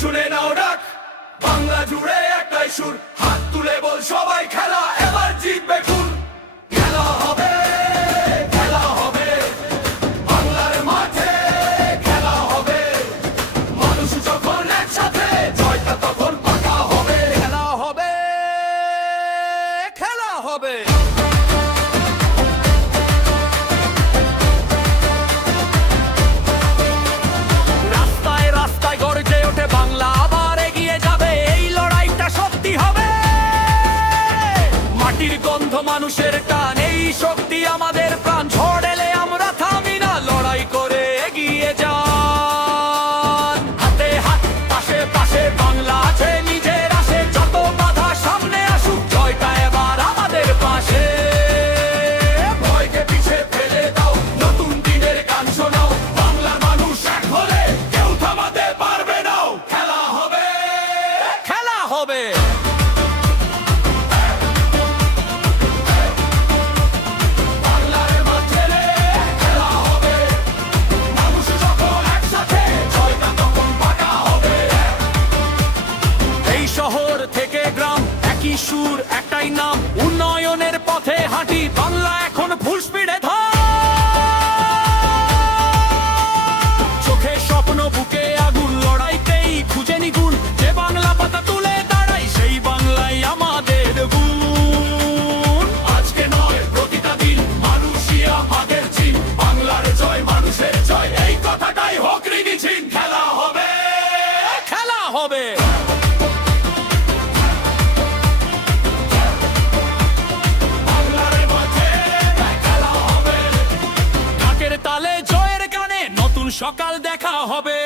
শুনে নাও ডাক, বাংলা জুড়ে একটাই সুর, হাত তুলে বল সবাই খেলা এবার জিতবে খুন। খেলা হবে, খেলা হবে, বাংলার মাঠে খেলা হবে, মানুষ যখন একসাথে জয়টা তখন পাকা হবে। খেলা হবে, খেলা হবে। রাস্তায় রাস্তায় গর্জে ওঠে বাংলা, আবার এগিয়ে যাবে, এই লড়াইটা সত্যি হবে। মাটির গন্ধ মানুষের টান, এই শক্তি আমাদের প্রাণ, ঝড় এলে আমরা থামি না, লড়াই করে এগিয়ে যান। হাতে হাত, পাশে পাশে বাংলা আছে নিজের আসে, যত বাধা সামনে আসুক জয়টা এবার আমাদের পাশে। ভয়কে পিছে ফেলে দাও, নতুন দিনের গান শোনাও, বাংলার মানুষ এক হলে কেউ থামাতে পারবে না। খেলা হবে, খেলা হবে। বাংলার মাঠে খেলা হবে, মানুষ যখন একসাথে জয়টা তখন পাকা হবে। এই শহর থেকে গ্রাম, একই সুর একটাই নাম, উন্নয়নের পথে হাঁটি, বাংলা এখন ফুল স্পিডে ধার। চোখে স্বপ্ন, বুকে আগুন, লড়াইতেই খুঁজে নিগুণ, যে বাংলা পাতা তুলে দাঁড়াই সেই বাংলাই আমাদের গুণ। আজকে নয় প্রতিটা দিন মানুষই আমাদের চিন, বাংলার জয় মানুষের জয়, এই কথাটাই হোক রিডিচিন। খেলা হবে, খেলা হবে। বাংলার মাঠে খেলা হবে, ঢাকের তালে জয়ের গানে নতুন সকাল দেখা হবে।